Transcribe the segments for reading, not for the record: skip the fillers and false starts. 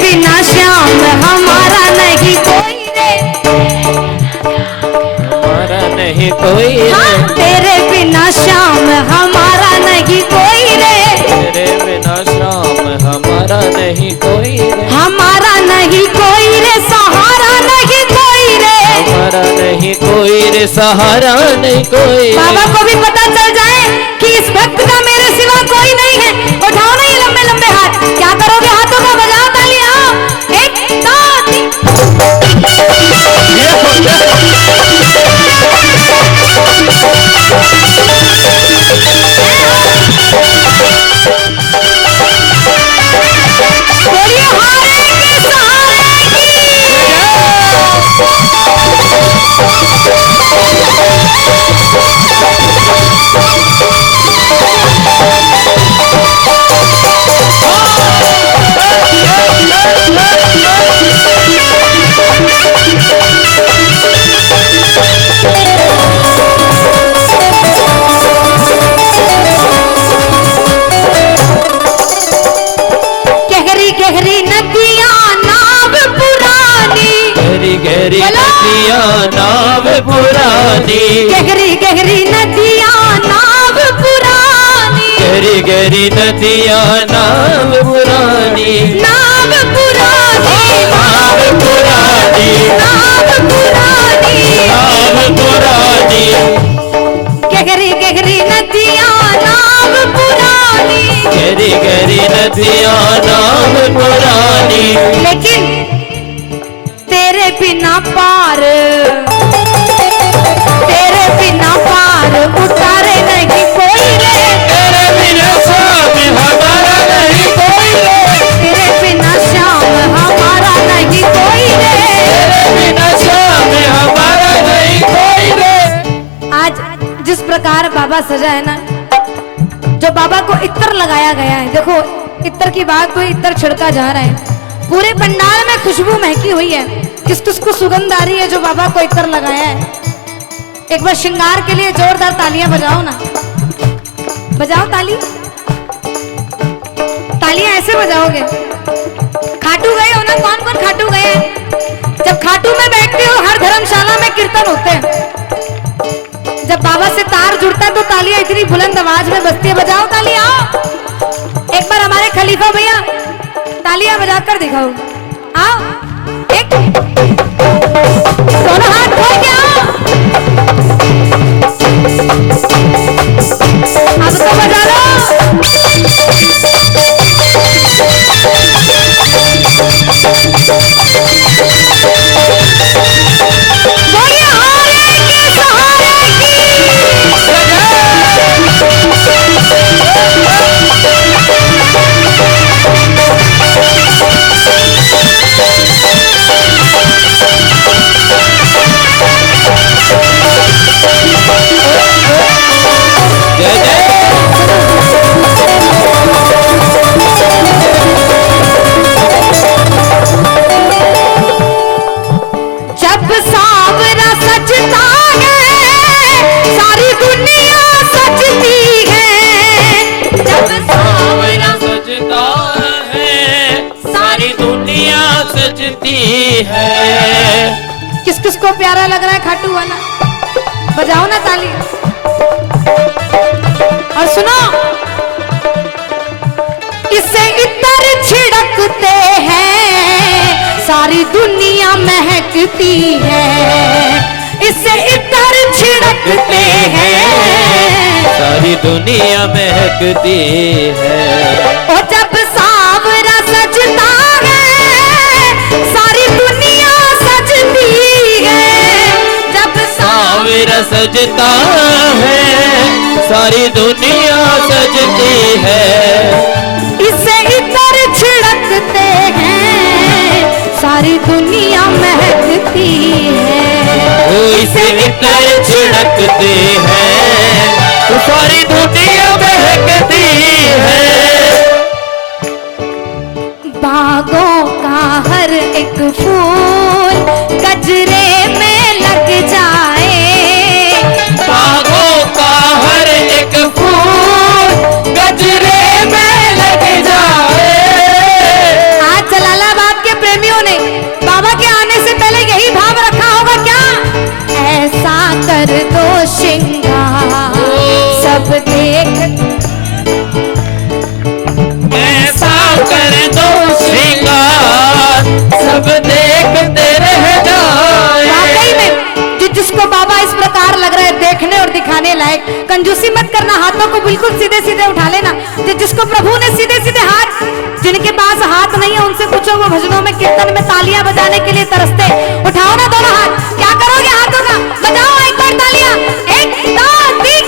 बिना श्याम हमारा नहीं कोई रे, हमारा नहीं कोई रे, हाँ, तेरे बिना श्याम हमारा नहीं कोई रे, तेरे बिना श्याम हमारा नहीं कोई रे, हमारा नहीं कोई रे, सहारा नहीं कोई रे, हमारा नहीं कोई रे, सहारा नहीं कोई रे। बाबा को भी पता चल जाए कि इस भक्त का मेरे सिवा कोई नहीं है। उठाओ ना ये लंबे लंबे हाथ, क्या करोगे हाथों का, बजाओ तालियां, 1 2 बोलिए हारे के सहारे की। गहरी गहरी नदियां नाव पुरानी, गहरी गहरी नदियां नाव पुरानी, गहरी गहरी नदियां नाव पुरानी, गहरी गहरी नदियां नाव पुरानी, नाव पुरानी, नाव पुरानी, नाव पुरानी, नाव पुरानी, गहरी गहरी नदियां नाव पुरानी, गहरी गहरी नदियां नाव पुरानी, लेकिन तेरे बिना पार, तेरे बिना पार उतारे नहीं कोई रे, तेरे बिना श्याम हमारा नहीं कोई रे, तेरे बिना श्याम हमारा नहीं कोई रे। तेरे बिना श्याम हमारा नहीं कोई रे। आज जिस प्रकार बाबा सजा है ना, जो बाबा को इत्र लगाया गया है, देखो इत्र की बात तो इत्र छिड़का जा रहा है, पूरे पंडाल में खुशबू महकी हुई है, किस किस को सुगंध आ रही है जो बाबा को इत्र लगाया है। एक बार श्रृंगार के लिए जोरदार तालियां बजाओ ना, बजाओ ताली, तालियां ऐसे बजाओगे। खाटू गए हो ना, कौन कौन खाटू गए हैं? जब खाटू में बैठते हो हर धर्मशाला में कीर्तन होते हैं, जब बाबा से तार जुड़ता है तो तालियां इतनी बुलंद आवाज में बजती है। बजाओ तालियां, एक बार हमारे खलीफा भैया तालियां बजाकर दिखाओ, आओ, एक दोनों हाथ खोल के आओ, अब तो बजा लो। बोलिए हारे के सहारे की। जब सांवरा सजता है सारी दुनिया सजती है, जब सांवरा सजता है सारी दुनिया सजती है। किस किस को प्यारा लग रहा है खाटू वाला, बजाओ ना ताली। और सुनो, इससे इतर छिड़कते हैं सारी दुनिया महकती है, इससे इतर छिड़कते हैं सारी दुनिया महकती है। और जब सांवरा सजता है सारी दुनिया सजती है, जब सांवरा सजता है सारी दुनिया सजती है। इससे इतर छिड़कते हैं सारी दुनिया महकती है, वो इसे इतर छिड़कते हैं तो सारी दुनिया महकती है। बागों का हर एक फूल गजरे में लग जाए, बागों का हर एक फूल गजरे में लग जाए। आज जलालाबाद दिखाने लायक। कंजूसी मत करना, हाथों को बिल्कुल सीधे सीधे उठा लेना। जिसको प्रभु ने सीधे सीधे हाथ, जिनके पास हाथ नहीं है उनसे पूछो, वो भजनों में कीर्तन में तालियां बजाने के लिए तरसते। उठाओ ना दोनों हाथ, क्या करोगे हाथों का? बजाओ एक बार तालियां, 1 2 3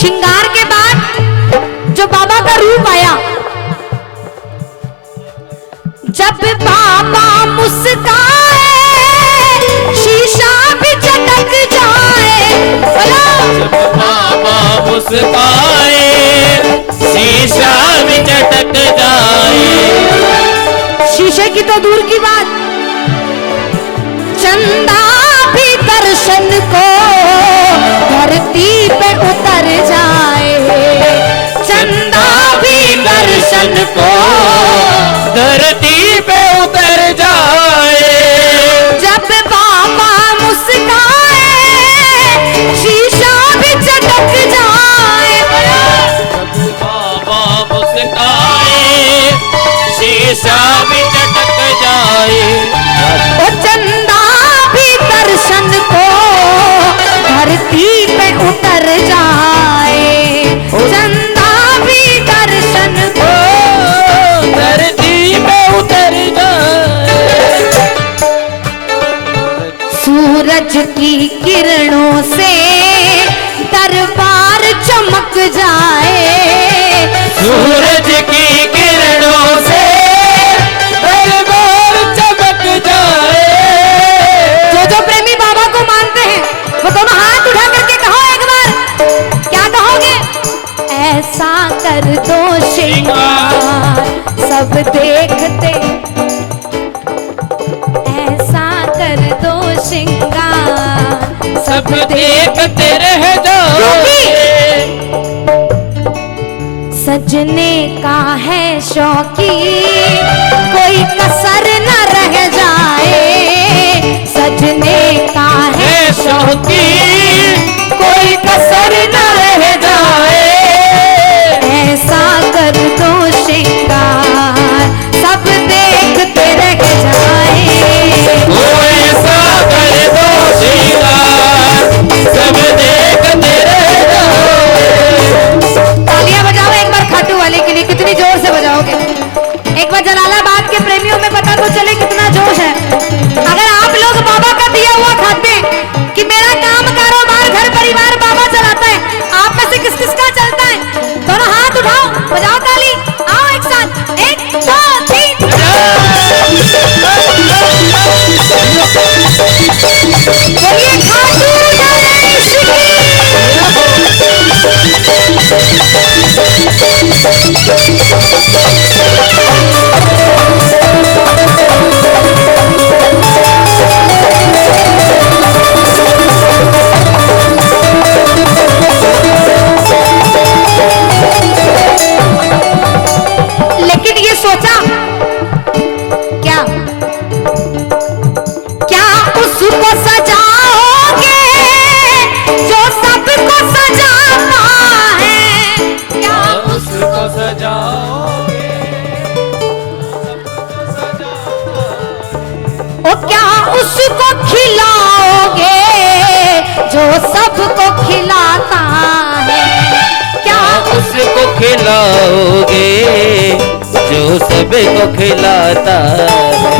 श्रृंगार के बाद जो बाबा का रूप आया, जब बाबा मुस्काए शीशा भी चटक जाए। बोलो, जब बाबा मुस्काए शीशा भी चटक जाए। शीशे की तो दूर की बात, चंदा भी दर्शन को धरती पे उतर जाए। चंदा भी दर्शन को धरती पे उतर जाए। जब बाबा मुस्काए शीशा भी चटक जाए। जब बाबा मुस्काए शीशा भी चटक जाए। ओ चंदा भी दर्शन को धरती पे उतर जाए। चंदा भी दर्शन को धरती पे उतर जाए। सूरज की किरणों से दरबार चमक जाए। सूरज की किरणों से दरबार चमक जाए। जो प्रेमी बाबा को मानते हैं वो दोनों हाथ उठा करके कहो एक बार, क्या कहोगे? ऐसा कर दो श्रृंगार सब देखते, ऐसा कर दो श्रृंगार सब देखते रह जाओगे। सजने का है शौकी कोई कसर न रह जाए। सजने का है शौकी कोई कसर न रह जाए। ऐसा कर दो श्रृंगार सब देखते रह जाए। ओ ऐसा कर दो श्रृंगार सब देखते रह जाओगे। तालियां बजाओ एक बार खाटू वाले के लिए, कितनी जोर से बजाओगे? एक बार जलालाबाद के प्रेमियों में पता तो चले कितना जोश है। अगर आप लोग बाबा का दिया हुआ खाते कि मेरा काम कारोबार घर परिवार बाबा चलाता है, आप में से किस किस का चलता है? दोनों हाथ उठाओ, बजाओ ताली, आओ एक साथ, 1 2 3 बोलिए खाटू गणेश लेकिन ये सोचा क्या, क्या उसको सजाओगे जो सबको सजाता है? क्या उसको सजाओगे ओ क्या उसको खिलाओगे जो सबको खिलाता है? क्या उसको खिलाओगे जो सबको खिलाता है।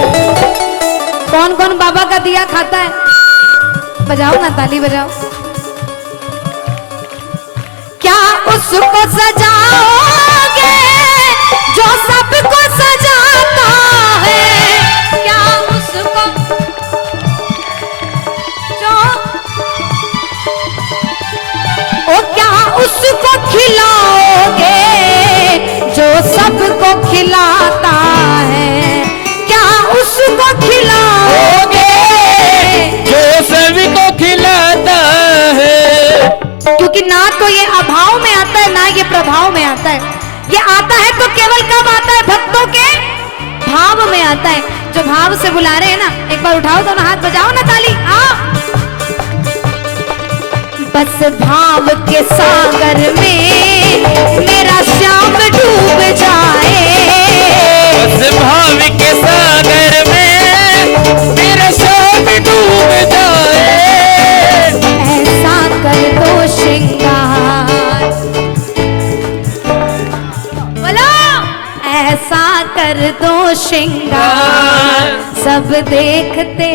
कौन कौन बाबा का दिया खाता है? बजाओ ना, ताली बजाओ। क्या उसको सजाओगे जो सबको सजाता है? क्या उसको जो ओ क्या उसको खिलाओगे जो सबको खिलाता है? क्या उसको केवल कब आता है? भक्तों के भाव में आता है। जो भाव से बुला रहे हैं ना, एक बार उठाओ दोनों हाथ, बजाओ ना ताली, आओ। बस भाव के सागर में मेरा श्याम डूब जाए, बस भाव के सागर में मेरा श्याम डूब जाए। ऐसा कर दो श्रृंगार, बोलो ऐसा कर दो श्रृंगार, सब देखते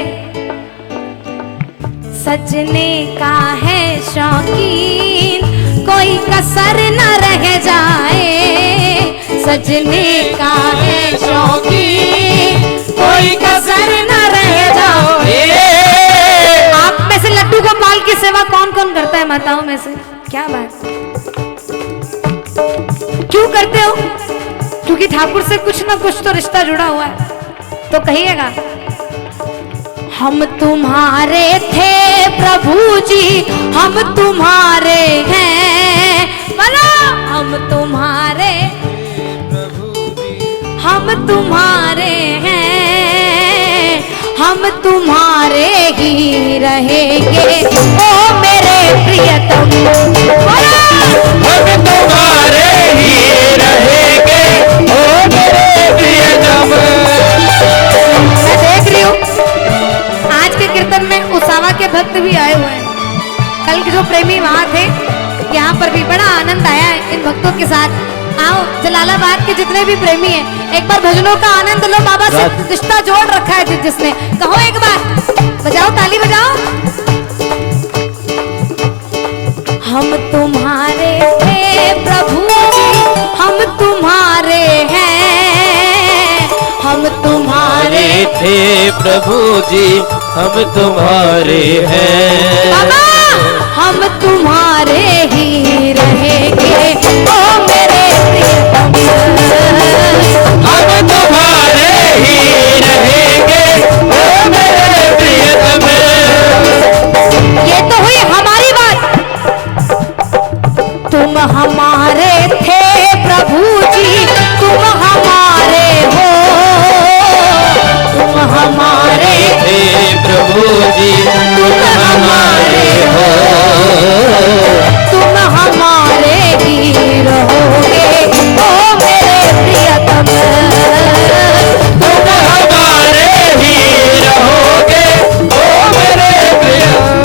सजने का है शौकीन, कोई कसर न रह जाए। सजने का है शौकीन, कोई कसर न रह जाए। आप में से लड्डू गोपाल की सेवा कौन कौन करता है? माताओं में से क्या बात, क्यों करते हो? क्योंकि ठाकुर से कुछ ना कुछ तो रिश्ता जुड़ा हुआ है। तो कहिएगा, हम तुम्हारे थे प्रभु जी, हम तुम्हारे हैं, बोलो हम तुम्हारे, हम तुम्हारे हैं, हम तुम्हारे ही रहेंगे ओ मेरे प्रियतम, बोलो हम तुम्हारे ही रहेंगे ओ मेरे प्रियतम। मैं देख रही हूँ आज के कीर्तन में उसावा के भक्त भी आए हुए हैं। कल के जो प्रेमी वहां थे, यहाँ पर भी बड़ा आनंद आया है इन भक्तों के साथ। आओ जलालाबाद के जितने भी प्रेमी हैं, एक बार भजनों का आनंद लो। बाबा से रिश्ता जोड़ रखा है जिसने, कहो एक बार, बजाओ ताली बजाओ। हम तुम्हारे थे प्रभु जी, हम तुम्हारे हैं, हम तुम्हारे थे प्रभु जी, हम तुम्हारे हैं। बाबा हम तुम्हारे ही रहेंगे ओ मेरे प्रियतम, हम तुम्हारे ही रहेंगे ओ मेरे प्रियतम। ये तो हुई हमारी बात। तुम हमारे थे प्रभु जी, तुम हमारे हो, तुम हमारे थे प्रभु जी, तुम हमारे हो। तुम हमारे ही रहोगे ओ मेरे प्रियतम, तुम हमारे ही रहोगे ओ मेरे प्रियतम।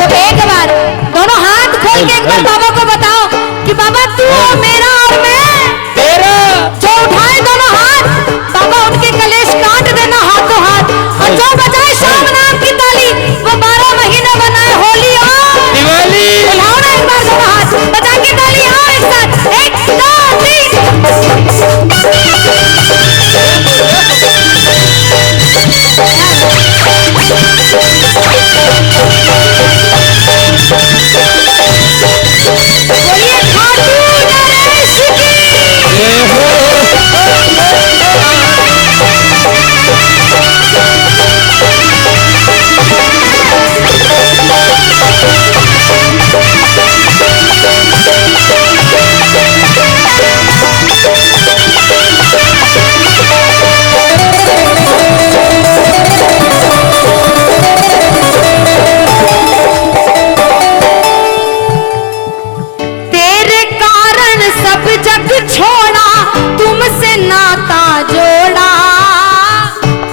तो एक बार दोनों हाथ खोल के एक बार बाबा को बताओ कि बाबा तू और मेरा और मैं तेरा। जो उठाए दोनों हाथ, बाबा उनके कलेश काट देना हाथों हाथ, और जो बजाए शाम नाम की ताली, वो 12 महीने बनाए होली और दिवाली। बुलाओ ना एक बार दोनों हाथ बजा के ताली, आओ एक साथ, 1 2 3। बोलिए खाटू नरेश की। जय हो। तेरे कारण सब जग छोड़ा, तुमसे नाता जोड़ा,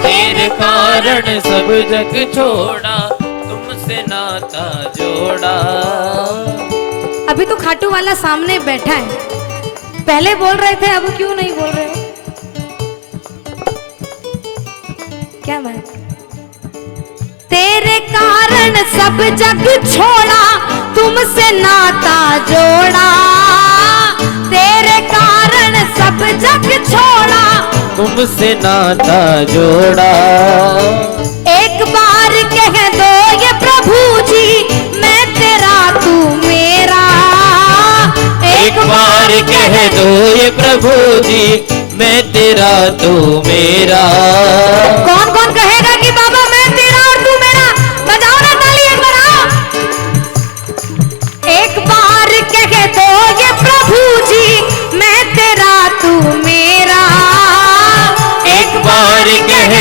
तेरे कारण सब जग छोड़ा, तुमसे नाता जोड़ा। अभी तो खाटू वाला सामने बैठा है, पहले बोल रहे थे, अब क्यों नहीं बोल रहे हो? क्या बात? तेरे कारण सब जग छोड़ा, तुमसे नाता जोड़ा, तेरे कारण सब जग छोड़ा, तुमसे नाता जोड़ा। एक बार कह दो ये प्रभु जी, मैं तेरा तू मेरा, एक बार कह दो ये प्रभु जी, मैं तेरा तू मेरा। कौन कौन कहेगा कि बाबा मैं तेरा और तू मेरा? बजाओ ना ताली एक बार, आओ। एक बार कह दो ये प्रभु जी, मैं तेरा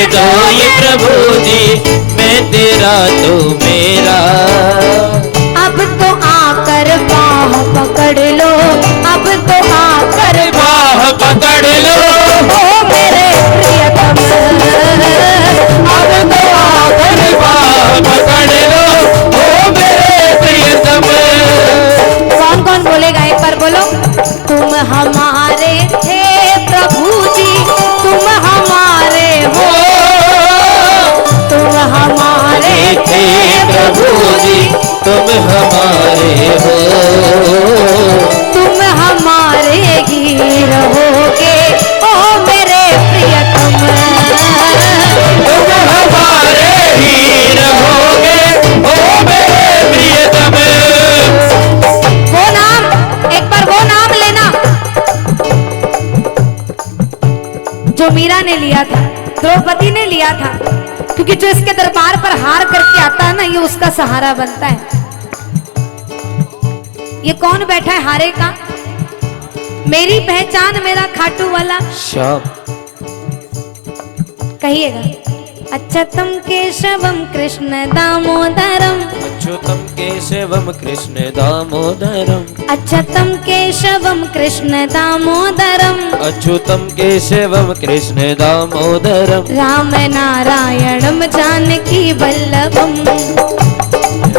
दो ये प्रभु जी, मैं तेरा तू मेरा। अब तो आकर बाह पकड़ लो, अब तो आकर बाह पकड़ लो, ओ मेरे प्रियतम, अब तो आकर बाह पकड़ लो, ओ मेरे प्रियतम। कौन कौन बोलेगा एक बार बोलो। तुम हमारे थे प्रभु जी, तुम हमारे हो, तुम हमारे थे प्रभु जी, तुम हमारे हो, तुम हमारे ही रहोगे ओ मेरे प्रियतम। तुम हमारे ही रहोगे, ओ मेरे प्रियतम। वो नाम, एक बार वो नाम लेना जो मीरा ने लिया था, द्रौपदी ने लिया था, क्योंकि जो इसके दरबार पर हार करके आता है ना, ये उसका सहारा बनता है। ये कौन बैठा है हारे का? मेरी पहचान मेरा खाटू वाला, श्याम। कहिएगा। अच्युतम केशवम कृष्ण दामोदरम, अच्युतम केशवम कृष्ण दामोदरम, अच्युतम केशवम कृष्ण दामोदरम, अच्युतम केशवम कृष्ण दामोदरम, राम नारायणम जानकी वल्लभम,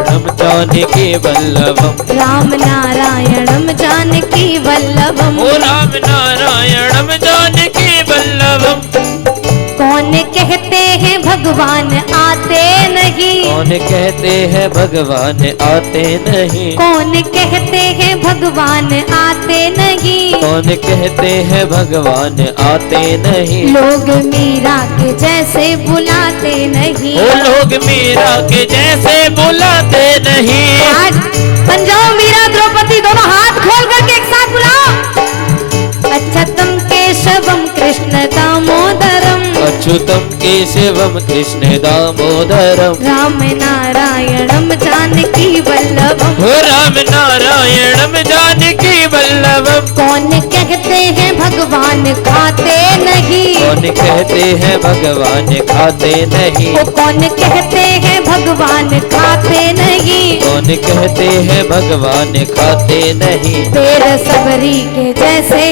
राम जानकी वल्लभम, राम नारायणम जानकी वल्लभम। ओ राम नारायणम जानकी वल्लभम। कौन कहते हैं भगवान आते नहीं, कौन कहते हैं भगवान आते नहीं, कौन कहते हैं भगवान आते नहीं, कौन कहते हैं भगवान आते नहीं, लोग मीरा के जैसे बुलाते नहीं। वो लोग मीरा के जैसे बुलाते नहीं। आज बन जाओ मीरा द्रौपदी, दोनों हाथ खोल करके एक साथ बुलाओ। अच्युतम केशवम कृष्ण दामोदरम, अच्युतम केशवम कृष्ण दामोदरम, राम नारायणम जानकी वल्लभम। हो राम नारायणम जानकी वल्लभम। कौन कहते हैं भगवान खाते नहीं, कौन कहते हैं भगवान खाते नहीं, वो कौन कहते हैं भगवान खाते नहीं, कौन कहते हैं भगवान खाते नहीं, बेर सबरी के जैसे,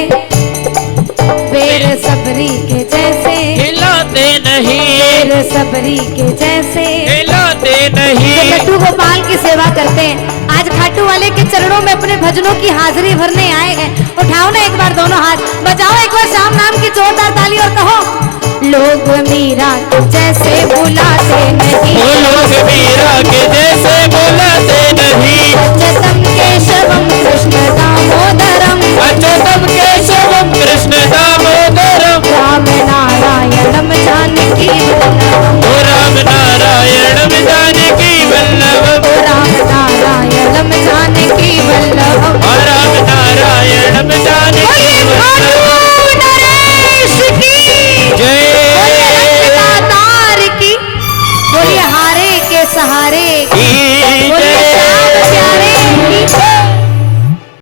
बेर सबरी के जैसे, हिलाते नहीं, बेर सबरी के जैसे। हिलाते जो नहीं। लड्डू गोपाल की सेवा करते हैं, आज खाटू वाले के चरणों में अपने भजनों की हाजिरी भरने आए हैं। उठाओ ना एक बार दोनों हाथ, बजाओ एक बार श्याम नाम की जोरदार ताली और कहो, लोग मीरा के जैसे बुलाते नहीं, वो लोग मीरा के